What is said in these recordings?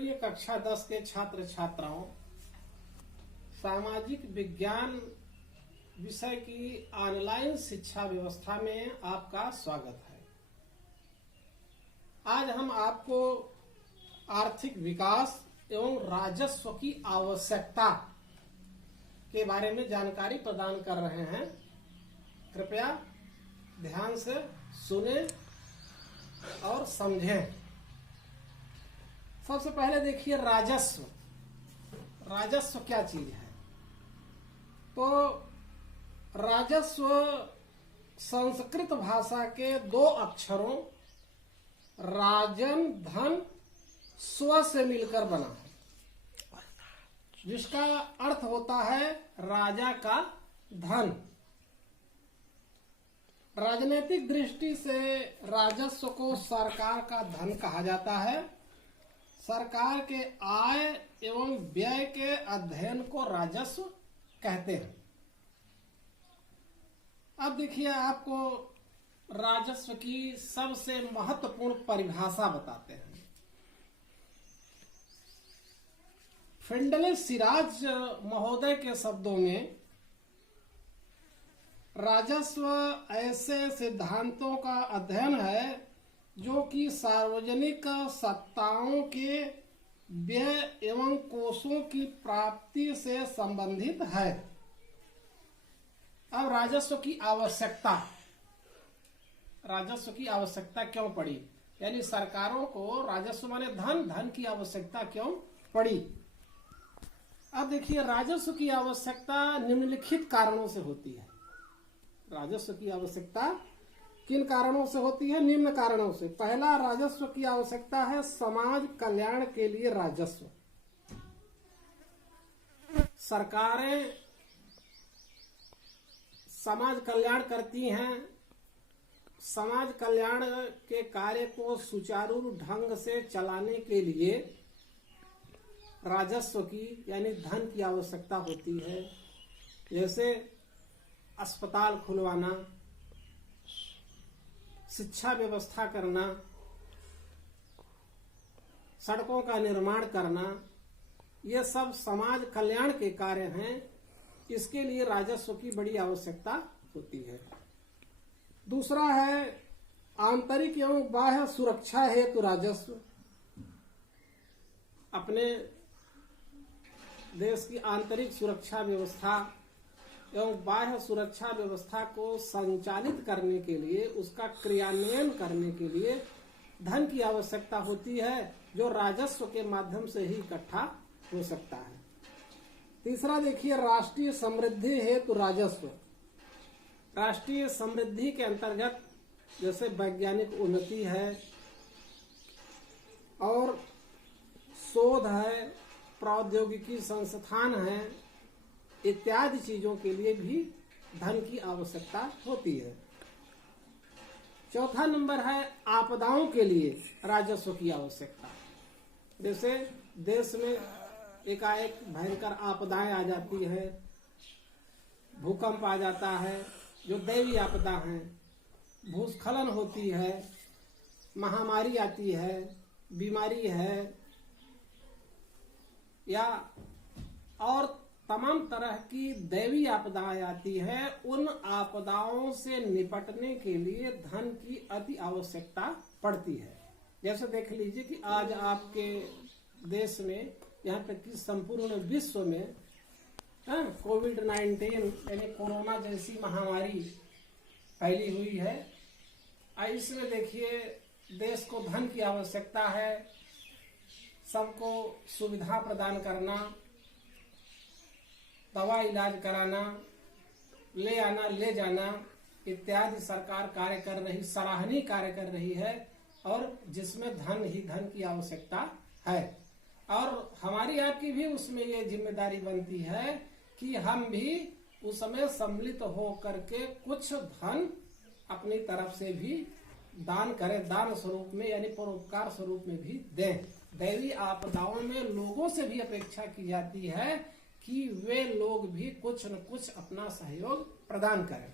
प्रिय कक्षा 10 के छात्र छात्राओं, सामाजिक विज्ञान विषय की ऑनलाइन शिक्षा व्यवस्था में आपका स्वागत है। आज हम आपको आर्थिक विकास एवं राजस्व की आवश्यकता के बारे में जानकारी प्रदान कर रहे हैं। कृपया ध्यान से सुने और समझें। सबसे पहले देखिए राजस्व। राजस्व क्या चीज है? तो राजस्व संस्कृत भाषा के दो अक्षरों राजन धन स्व से मिलकर बना है, जिसका अर्थ होता है राजा का धन। राजनीतिक दृष्टि से राजस्व को सरकार का धन कहा जाता है। सरकार के आय एवं व्यय के अध्ययन को राजस्व कहते हैं। अब देखिए, आपको राजस्व की सबसे महत्वपूर्ण परिभाषा बताते हैं। फिंडले सिराज महोदय के शब्दों में राजस्व ऐसे सिद्धांतों का अध्ययन है जो कि सार्वजनिक सत्ताओं के व्यय एवं कोषों की प्राप्ति से संबंधित है। अब राजस्व की आवश्यकता, राजस्व की आवश्यकता क्यों पड़ी, यानी सरकारों को राजस्व माने धन, धन की आवश्यकता क्यों पड़ी? अब देखिए, राजस्व की आवश्यकता निम्नलिखित कारणों से होती है। राजस्व की आवश्यकता किन कारणों से होती है? निम्न कारणों से। पहला, राजस्व की आवश्यकता है समाज कल्याण के लिए राजस्व। सरकारें समाज कल्याण करती हैं। समाज कल्याण के कार्य को सुचारू ढंग से चलाने के लिए राजस्व की यानी धन की आवश्यकता होती है। जैसे अस्पताल खुलवाना, शिक्षा व्यवस्था करना, सड़कों का निर्माण करना, ये सब समाज कल्याण के कार्य हैं। इसके लिए राजस्व की बड़ी आवश्यकता होती है। दूसरा है आंतरिक एवं बाह्य सुरक्षा हेतु राजस्व। अपने देश की आंतरिक सुरक्षा व्यवस्था एवं बाह्य सुरक्षा व्यवस्था को संचालित करने के लिए, उसका क्रियान्वयन करने के लिए धन की आवश्यकता होती है, जो राजस्व के माध्यम से ही इकट्ठा हो सकता है। तीसरा देखिए, राष्ट्रीय समृद्धि हेतु राजस्व। राष्ट्रीय समृद्धि के अंतर्गत जैसे वैज्ञानिक उन्नति है और शोध है, प्रौद्योगिकी संस्थान है, इत्यादि चीजों के लिए भी धन की आवश्यकता होती है। चौथा नंबर है आपदाओं के लिए राजस्व की आवश्यकता। जैसे देश में एकाएक भयंकर आपदाएं आ जाती है, भूकंप आ जाता है, जो दैवीय आपदा है, भूस्खलन होती है, महामारी आती है, बीमारी है, या और तमाम तरह की दैवीय आपदाएं आती है। उन आपदाओं से निपटने के लिए धन की अति आवश्यकता पड़ती है। जैसे देख लीजिए कि आज आपके देश में, यहाँ तक कि संपूर्ण विश्व में कोविड-19 यानी कोरोना जैसी महामारी फैली हुई है। इसमें देखिए, देश को धन की आवश्यकता है। सबको सुविधा प्रदान करना, दवा इलाज कराना, ले आना ले जाना इत्यादि सरकार कार्य कर रही, सराहनीय कार्य कर रही है, और जिसमें धन ही धन की आवश्यकता है। और हमारी आपकी भी उसमें ये जिम्मेदारी बनती है कि हम भी उसमें सम्मिलित हो करके कुछ धन अपनी तरफ से भी दान करें, दान स्वरूप में यानी परोपकार स्वरूप में भी दें। दैवीय आपदाओं में लोगों से भी अपेक्षा की जाती है कि वे लोग भी कुछ न कुछ अपना सहयोग प्रदान करें।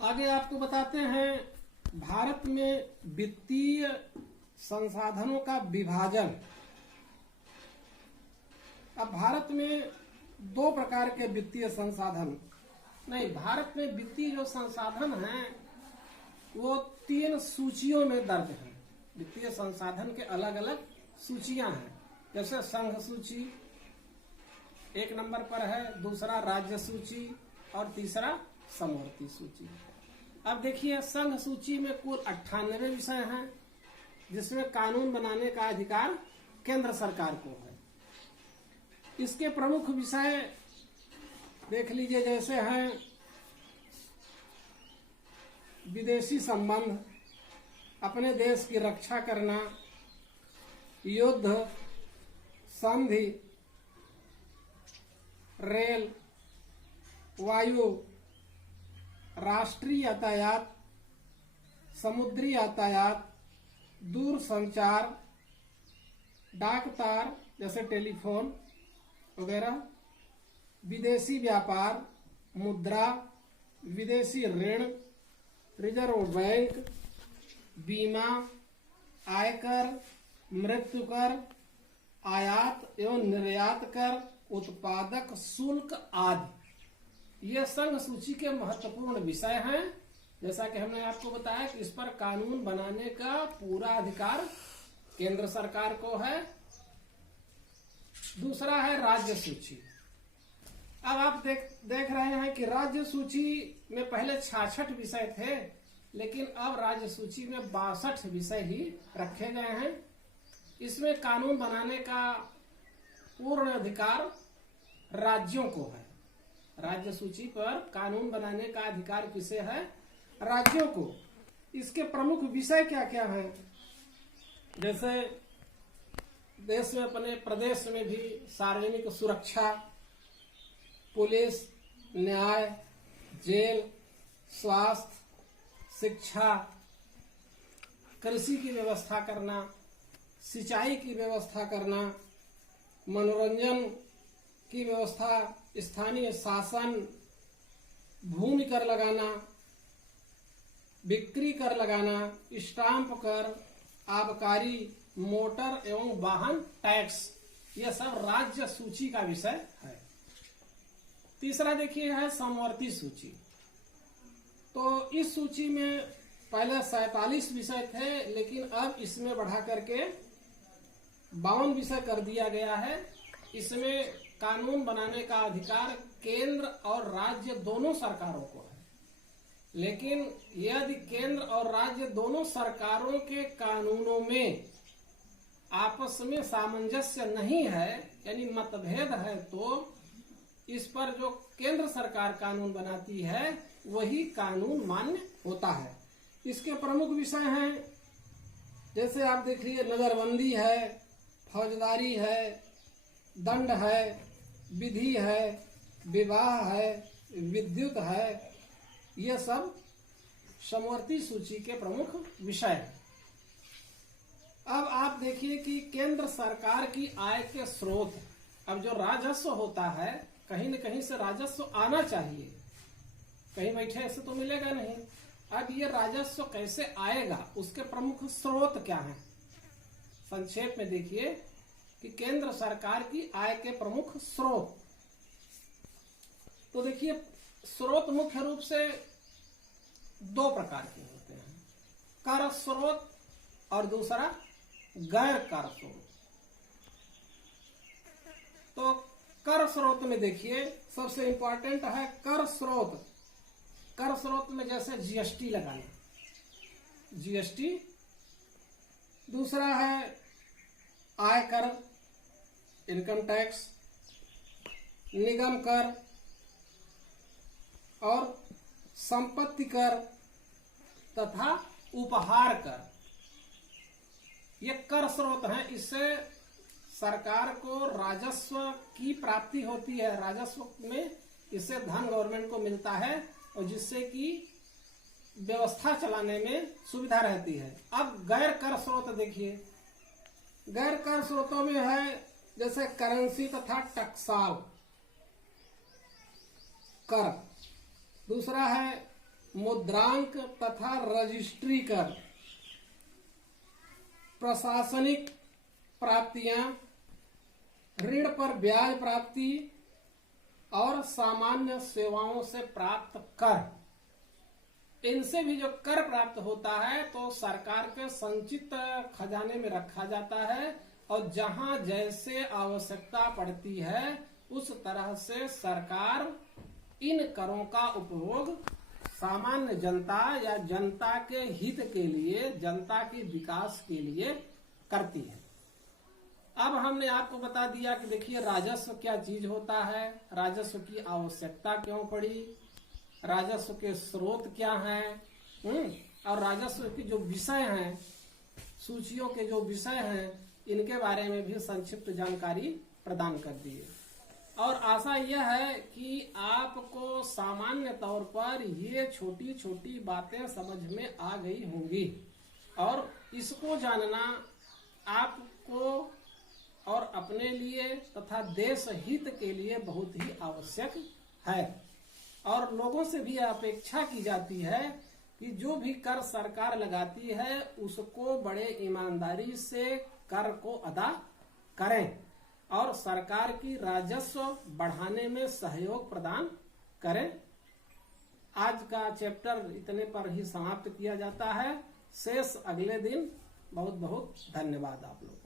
आगे आपको बताते हैं, भारत में वित्तीय संसाधनों का विभाजन। अब भारत में दो प्रकार के वित्तीय संसाधन नहीं, भारत में वित्तीय जो संसाधन हैं वो 3 सूचियों में दर्ज हैं। वित्तीय संसाधन के अलग अलग सूचियां हैं, जैसे संघ सूची 1 नंबर पर है, दूसरा राज्य सूची और तीसरा समवर्ती सूची। अब देखिए, संघ सूची में कुल 98 विषय हैं, जिसमें कानून बनाने का अधिकार केंद्र सरकार को है। इसके प्रमुख विषय देख लीजिए, जैसे हैं विदेशी संबंध, अपने देश की रक्षा करना, युद्ध, संधि, रेल, वायु, राष्ट्रीय यातायात, समुद्री यातायात, दूर संचार, डाक तार जैसे टेलीफोन वगैरह, विदेशी व्यापार, मुद्रा, विदेशी ऋण, रिजर्व बैंक, बीमा, आयकर, मृत्यु कर, आयात एवं निर्यात कर, उत्पादक शुल्क आदि। ये संघ सूची के महत्वपूर्ण विषय हैं। जैसा कि हमने आपको बताया कि इस पर कानून बनाने का पूरा अधिकार केंद्र सरकार को है। दूसरा है राज्य सूची। अब आप देख रहे हैं कि राज्य सूची में पहले 66 विषय थे, लेकिन अब राज्य सूची में 62 विषय ही रखे गए हैं। इसमें कानून बनाने का पूर्ण अधिकार राज्यों को है। राज्य सूची पर कानून बनाने का अधिकार किसे है? राज्यों को। इसके प्रमुख विषय क्या क्या हैं? जैसे देश में, अपने प्रदेश में भी सार्वजनिक सुरक्षा, पुलिस, न्याय, जेल, स्वास्थ्य, शिक्षा, कृषि की व्यवस्था करना, सिंचाई की व्यवस्था करना, मनोरंजन की व्यवस्था, स्थानीय शासन, भूमि कर लगाना, बिक्री कर लगाना, स्टाम्प कर, आबकारी, मोटर एवं वाहन टैक्स, यह सब राज्य सूची का विषय है। तीसरा देखिए है समवर्ती सूची। तो इस सूची में पहले 47 विषय थे, लेकिन अब इसमें बढ़ा करके 52 विषय कर दिया गया है। इसमें कानून बनाने का अधिकार केंद्र और राज्य दोनों सरकारों को है, लेकिन यदि केंद्र और राज्य दोनों सरकारों के कानूनों में आपस में सामंजस्य नहीं है, यानी मतभेद है, तो इस पर जो केंद्र सरकार कानून बनाती है वही कानून मान्य होता है। इसके प्रमुख विषय हैं, जैसे आप देख लीजिए, नजरबंदी है, फौजदारी है, दंड है, विधि है, विवाह है, विद्युत है, ये सब समवर्ती सूची के प्रमुख विषय हैं। अब आप देखिए कि केंद्र सरकार की आय के स्रोत, अब जो राजस्व होता है, कहीं न कहीं से राजस्व आना चाहिए, कहीं बैठे ऐसे तो मिलेगा नहीं। अब ये राजस्व कैसे आएगा, उसके प्रमुख स्रोत क्या हैं? संक्षेप में देखिए कि केंद्र सरकार की आय के प्रमुख स्रोत, तो देखिए स्रोत मुख्य रूप से 2 प्रकार के होते हैं, कर स्रोत और दूसरा गैर कर स्रोत। तो कर स्रोत में देखिए सबसे इंपॉर्टेंट है कर स्रोत। कर स्रोत में जैसे जीएसटी लगाना, जीएसटी। दूसरा है आयकर, इनकम टैक्स, निगम कर और संपत्ति कर तथा उपहार कर, ये कर स्रोत हैं। इससे सरकार को राजस्व की प्राप्ति होती है, राजस्व में इससे धन गवर्नमेंट को मिलता है और जिससे कि व्यवस्था चलाने में सुविधा रहती है। अब गैर कर स्रोत देखिए, गैर कर स्रोतों में है जैसे करेंसी तथा टकसाल कर, दूसरा है मुद्रांक तथा रजिस्ट्री कर, प्रशासनिक प्राप्तियां, ऋण पर ब्याज प्राप्ति और सामान्य सेवाओं से प्राप्त कर, इनसे भी जो कर प्राप्त होता है तो सरकार के संचित खजाने में रखा जाता है और जहां जैसे आवश्यकता पड़ती है उस तरह से सरकार इन करों का उपयोग सामान्य जनता या जनता के हित के लिए, जनता के विकास के लिए करती है। अब हमने आपको बता दिया कि देखिए राजस्व क्या चीज होता है, राजस्व की आवश्यकता क्यों पड़ी, राजस्व के स्रोत क्या हैं, और राजस्व की जो विषय हैं, सूचियों के जो विषय हैं, इनके बारे में भी संक्षिप्त जानकारी प्रदान कर दी है। और आशा यह है कि आपको सामान्य तौर पर ये छोटी छोटी बातें समझ में आ गई होंगी और इसको जानना आपको और अपने लिए तथा देश हित के लिए बहुत ही आवश्यक है। और लोगों से भी अपेक्षा की जाती है कि जो भी कर सरकार लगाती है उसको बड़े ईमानदारी से कर को अदा करें और सरकार की राजस्व बढ़ाने में सहयोग प्रदान करें। आज का चैप्टर इतने पर ही समाप्त किया जाता है। शेष अगले दिन। बहुत बहुत धन्यवाद आप लोग।